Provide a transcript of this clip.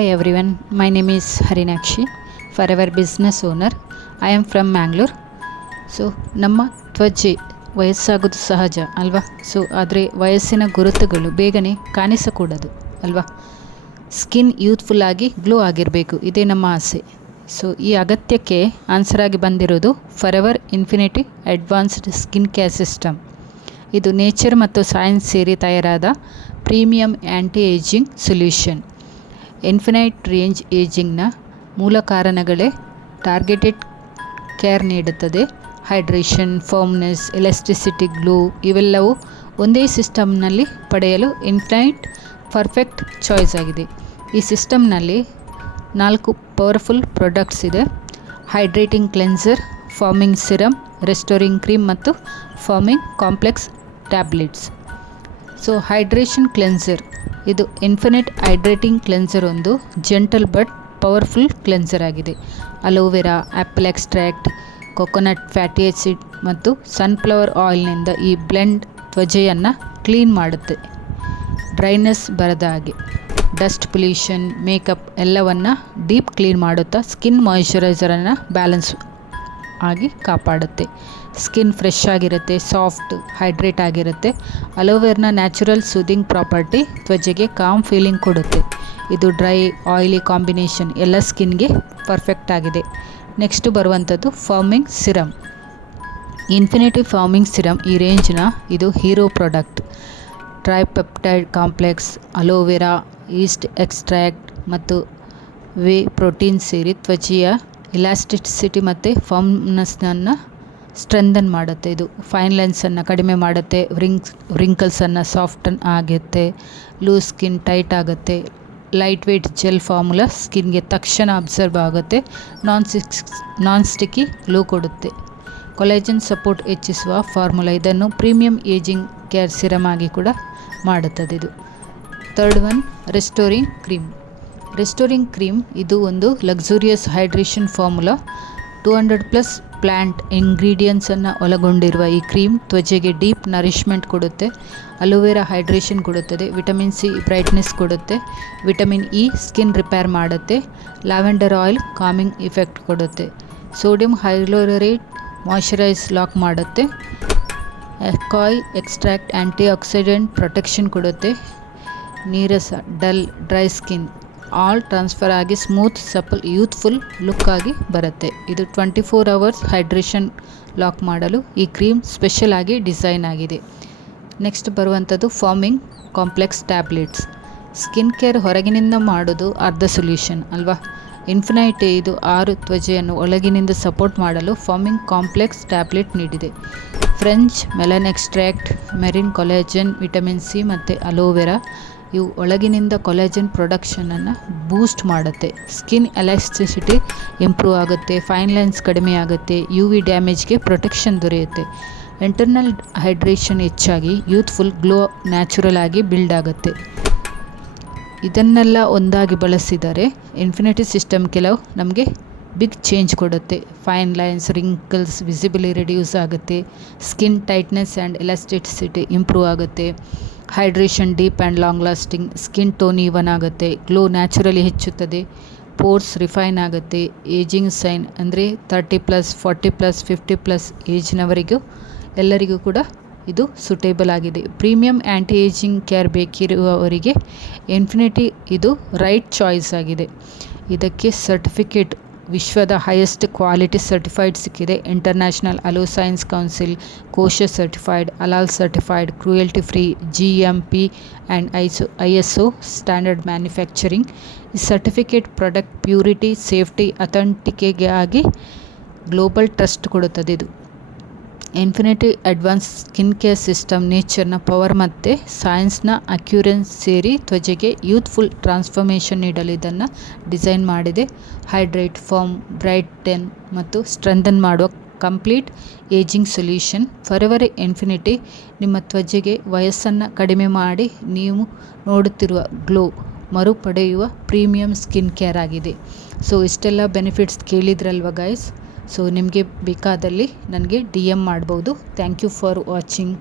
Hi everyone, my name is Harinakshi, Forever Business Owner. I am from Mangalore. So ನಮ್ಮ ತ್ವಚೆ ವಯಸ್ಸಾಗೋದು ಸಹಜ ಅಲ್ವಾ. So ಆದರೆ ವಯಸ್ಸಿನ ಗುರುತುಗಳು ಬೇಗನೆ ಕಾಣಿಸಕೂಡದು ಅಲ್ವಾ. ಸ್ಕಿನ್ ಯೂತ್ಫುಲ್ ಆಗಿ ಗ್ಲೋ ಆಗಿರಬೇಕು, ಇದೇ ನಮ್ಮ ಆಸೆ. ಸೊ ಈ ಅಗತ್ಯಕ್ಕೆ ಆನ್ಸರ್ ಆಗಿ ಬಂದಿರೋದು forever infinity advanced skin care system. ಇದು ನೇಚರ್ ಮತ್ತು ಸೈನ್ಸ್ ಸೇರಿ ತಯಾರಾದ premium anti ageing solution. Infinite range ಏಜಿಂಗ್ನ ಮೂಲ ಕಾರಣಗಳೇ ಟಾರ್ಗೆಟೆಡ್ ಕೇರ್ ನೀಡುತ್ತದೆ. ಹೈಡ್ರೇಷನ್, ಫರ್ಮ್ನೆಸ್, ಎಲಾಸ್ಟಿಸಿಟಿ, ಗ್ಲೋ ಇವೆಲ್ಲವೂ ಒಂದೇ ಸಿಸ್ಟಮ್ನಲ್ಲಿ ಪಡೆಯಲು ಇನ್ಫಿನೈಟ್ ಪರ್ಫೆಕ್ಟ್ ಚಾಯ್ಸ್ ಆಗಿದೆ. ಈ ಸಿಸ್ಟಮ್ನಲ್ಲಿ 4 ಪವರ್ಫುಲ್ ಪ್ರಾಡಕ್ಟ್ಸ್ ಇದೆ: hydrating cleanser, firming serum, restoring cream ಮತ್ತು firming complex tablets. So hydration cleanser, ಇದು ಇನ್ಫಿನಿಟ್ ಹೈಡ್ರೇಟಿಂಗ್ ಕ್ಲೆನ್ಸರ್ ಒಂದು ಜೆಂಟಲ್ ಬಟ್ ಪವರ್ಫುಲ್ ಕ್ಲೆನ್ಸರ್ ಆಗಿದೆ. Aloe vera, apple extract, coconut fatty acid ಮತ್ತು ಸನ್ಫ್ಲವರ್ ಆಯಿಲ್ನಿಂದ ಈ ಬ್ಲೆಂಡ್ ತ್ವಚೆಯನ್ನು ಕ್ಲೀನ್ ಮಾಡುತ್ತೆ. ಡ್ರೈನೆಸ್ ಬರದ ಹಾಗೆ, ಡಸ್ಟ್, ಪೊಲ್ಯೂಷನ್, ಮೇಕಪ್ ಎಲ್ಲವನ್ನು ಡೀಪ್ ಕ್ಲೀನ್ ಮಾಡುತ್ತಾ ಸ್ಕಿನ್ ಮಾಯಿಶ್ಚರೈಸರನ್ನು ಬ್ಯಾಲೆನ್ಸ್ ಆಗಿ ಕಾಪಾಡುತ್ತೆ. ಸ್ಕಿನ್ ಫ್ರೆಶ್ ಆಗಿರುತ್ತೆ, ಸಾಫ್ಟ್, ಹೈಡ್ರೇಟ್ ಆಗಿರುತ್ತೆ. ಅಲೋವೆರಾನ natural soothing property ತ್ವಚೆಗೆ com feeling ಕೊಡುತ್ತೆ. ಇದು ಡ್ರೈ ಆಯಿಲಿ ಕಾಂಬಿನೇಷನ್ ಎಲ್ಲ ಸ್ಕಿನ್ಗೆ ಪರ್ಫೆಕ್ಟ್ ಆಗಿದೆ. ನೆಕ್ಸ್ಟ್ ಬರುವಂಥದ್ದು firming serum. Infinity firming serum ಈ ರೇಂಜ್ನ ಇದು hero product. Tripeptide complex, aloe vera, yeast extract ಮತ್ತು ವೇ ಪ್ರೋಟೀನ್ ಸೇರಿ ತ್ವಚೆಯ ಇಲಾಸ್ಟಿಸಿಟಿ ಮತ್ತು ಫರ್ಮ್ನೆಸ್ಸನ್ನು ಸ್ಟ್ರೆಂಥನ್ ಮಾಡುತ್ತೆ. ಇದು ಫೈನ್ ಲೈನ್ಸನ್ನು ಕಡಿಮೆ ಮಾಡುತ್ತೆ, ರಿಂಕಲ್ಸನ್ನು ಸಾಫ್ಟನ್ ಆಗುತ್ತೆ, ಲೂಸ್ ಸ್ಕಿನ್ ಟೈಟ್ ಆಗುತ್ತೆ. ಲೈಟ್ ವೇಟ್ ಜೆಲ್ ಫಾರ್ಮುಲಾ ಸ್ಕಿನ್ಗೆ ತಕ್ಷಣ ಅಬ್ಸರ್ವ್ ಆಗುತ್ತೆ, ನಾನ್ ಸ್ಟಿಕ್ಕಿ ಗ್ಲೋ ಕೊಡುತ್ತೆ. ಕೊಲಾಜನ್ ಸಪೋರ್ಟ್ ಹೆಚ್ಚಿಸುವ ಫಾರ್ಮುಲಾ, ಇದನ್ನು ಪ್ರೀಮಿಯಂ ಏಜಿಂಗ್ ಕೇರ್ ಸಿರಮ್ ಆಗಿ ಕೂಡ ಮಾಡುತ್ತದೆ. ಇದು third one, restoring cream. Restoring cream ಇದು ಒಂದು ಲಕ್ಸುರಿಯಸ್ ಹೈಡ್ರೇಷನ್ ಫಾರ್ಮುಲಾ. 200+ ಪ್ಲ್ಯಾಂಟ್ ಇಂಗ್ರೀಡಿಯೆಂಟ್ಸನ್ನು ಒಳಗೊಂಡಿರುವ ಈ ಕ್ರೀಮ್ ತ್ವಚೆಗೆ ಡೀಪ್ ನರಿಷ್ಮೆಂಟ್ ಕೊಡುತ್ತೆ. ಅಲೋವೆರಾ ಹೈಡ್ರೇಷನ್ ಕೊಡುತ್ತದೆ, ವಿಟಮಿನ್ ಸಿ ಬ್ರೈಟ್ನೆಸ್ ಕೊಡುತ್ತೆ, ವಿಟಮಿನ್ ಇ ಸ್ಕಿನ್ ರಿಪೇರ್ ಮಾಡುತ್ತೆ, ಲ್ಯಾವೆಂಡರ್ ಆಯಿಲ್ ಕಾಮಿಂಗ್ ಇಫೆಕ್ಟ್ ಕೊಡುತ್ತೆ, ಸೋಡಿಯಂ ಹೈಲೋರೇಟ್ ಮಾಯಿಶ್ಚರೈಸ್ ಲಾಕ್ ಮಾಡುತ್ತೆ, ಅಕಾಯ್ ಎಕ್ಸ್ಟ್ರಾಕ್ಟ್ ಆ್ಯಂಟಿ ಆಕ್ಸಿಡೆಂಟ್ ಪ್ರೊಟೆಕ್ಷನ್ ಕೊಡುತ್ತೆ, ನೀರಸ dull dry skin all transfer ಆಗಿ ಸ್ಮೂತ್, ಸಪಲ್, ಯೂತ್ಫುಲ್ ಲುಕ್ ಆಗಿ ಬರುತ್ತೆ. ಇದು 24 hours ಹೈಡ್ರೇಷನ್ ಲಾಕ್ ಮಾಡಲು ಈ ಕ್ರೀಮ್ ಸ್ಪೆಷಲ್ ಆಗಿ ಡಿಸೈನ್ ಆಗಿದೆ. ನೆಕ್ಸ್ಟ್ ಬರುವಂಥದ್ದು farming complex tablets. Skin care ಹೊರಗಿನಿಂದ ಮಾಡೋದು ಅರ್ಧ ಸೊಲ್ಯೂಷನ್ ಅಲ್ವಾ. ಇನ್ಫಿನೈಟ್ ಇದು 6 ತ್ವಚೆಯನ್ನು ಒಳಗಿನಿಂದ ಸಪೋರ್ಟ್ ಮಾಡಲು ಫಾರ್ಮಿಂಗ್ ಕಾಂಪ್ಲೆಕ್ಸ್ ಟ್ಯಾಬ್ಲೆಟ್ ನೀಡಿದೆ. French melon extract, marine collagen, vitamin C ಮತ್ತು ಅಲೋವೆರಾ ಇವು ಒಳಗಿನಿಂದ ಕೊಲಾಜನ್ ಪ್ರೊಡಕ್ಷನನ್ನು ಬೂಸ್ಟ್ ಮಾಡುತ್ತೆ. ಸ್ಕಿನ್ ಎಲಾಸ್ಟಿಸಿಟಿ ಇಂಪ್ರೂವ್ ಆಗುತ್ತೆ, ಫೈನ್ ಲೈನ್ಸ್ ಕಡಿಮೆ ಆಗುತ್ತೆ, UV ಡ್ಯಾಮೇಜ್ಗೆ ಪ್ರೊಟೆಕ್ಷನ್ ದೊರೆಯುತ್ತೆ. ಇಂಟರ್ನಲ್ ಹೈಡ್ರೇಷನ್ ಹೆಚ್ಚಾಗಿ ಯೂತ್ಫುಲ್ ಗ್ಲೋ ನ್ಯಾಚುರಲ್ ಆಗಿ ಬಿಲ್ಡ್ ಆಗುತ್ತೆ. ಇದನ್ನೆಲ್ಲ ಒಂದಾಗಿ ಬಳಸಿದರೆ ಇನ್ಫಿನಿಟಿ ಸಿಸ್ಟಮ್ ಕೆಲವು ನಮಗೆ ಬಿಗ್ ಚೇಂಜ್ ಕೊಡುತ್ತೆ. Fine lines, wrinkles visibly reduce ಆಗುತ್ತೆ, skin tightness and elasticity improve ಆಗುತ್ತೆ, hydration deep and long lasting, skin tone even ಆಗುತ್ತೆ, ಗ್ಲೋ ನ್ಯಾಚುರಲಿ ಹೆಚ್ಚುತ್ತದೆ, ಪೋರ್ಸ್ ರಿಫೈನ್ ಆಗುತ್ತೆ. ಏಜಿಂಗ್ ಸೈನ್ ಅಂದರೆ 30+, 40+, 50+ ಏಜ್ನವರಿಗೂ ಎಲ್ಲರಿಗೂ ಕೂಡ ಇದು ಸೂಟೇಬಲ್ ಆಗಿದೆ. ಪ್ರೀಮಿಯಂ ಆ್ಯಂಟಿ ಏಜಿಂಗ್ ಕೇರ್ ಬೇಕಿರುವವರಿಗೆ ಇನ್ಫಿನಿಟಿ ಇದು ರೈಟ್ ಚಾಯ್ಸ್ ಆಗಿದೆ. ಇದಕ್ಕೆ ಸರ್ಟಿಫಿಕೇಟ್ ವಿಶ್ವದ ಹೈಯೆಸ್ಟ್ ಕ್ವಾಲಿಟಿ ಸರ್ಟಿಫೈಡ್ ಸಿಕ್ಕಿದೆ. International aloe science council, kosher certified, ಅಲಾಲ್ certified, cruelty free, GMP and ISO standard manufacturing. ಈ ಸರ್ಟಿಫಿಕೇಟ್ ಪ್ರಾಡಕ್ಟ್ ಪ್ಯೂರಿಟಿ, ಸೇಫ್ಟಿ, ಅಥೆಂಟಿಕೆಗಾಗಿ ಗ್ಲೋಬಲ್ ಟ್ರಸ್ಟ್ ಕೊಡುತ್ತದೆ. ಇದು infinity advance skin care system ನೇಚರ್ನ ಪವರ್ ಮತ್ತು ಸೈನ್ಸ್ನ ಅಕ್ಯುರೆನ್ಸ್ ಸೇರಿ ತ್ವಚೆಗೆ ಯೂತ್ಫುಲ್ ಟ್ರಾನ್ಸ್ಫಾರ್ಮೇಷನ್ ನೀಡಲು ಇದನ್ನು ಡಿಸೈನ್ ಮಾಡಿದೆ. ಹೈಡ್ರೇಟ್, ಫಾರ್ಮ್, ಬ್ರೈಟನ್ ಮತ್ತು ಸ್ಟ್ರೆಂಥನ್ ಮಾಡುವ complete ageing solution. Forever infinity ನಿಮ್ಮ ತ್ವಚೆಗೆ ವಯಸ್ಸನ್ನು ಕಡಿಮೆ ಮಾಡಿ ನೀವು ನೋಡುತ್ತಿರುವ ಗ್ಲೋ ಮರುಪಡೆಯುವ ಪ್ರೀಮಿಯಂ ಸ್ಕಿನ್ ಕೇರ್ ಆಗಿದೆ. ಸೊ ಇಷ್ಟೆಲ್ಲ ಬೆನಿಫಿಟ್ಸ್ ಕೇಳಿದ್ರಲ್ವ ಗೈಸ್. ಸೊ ನಿಮಗೆ ಬೇಕಾದಲ್ಲಿ ನನಗೆ DM ಮಾಡ್ಬೋದು. Thank you for watching.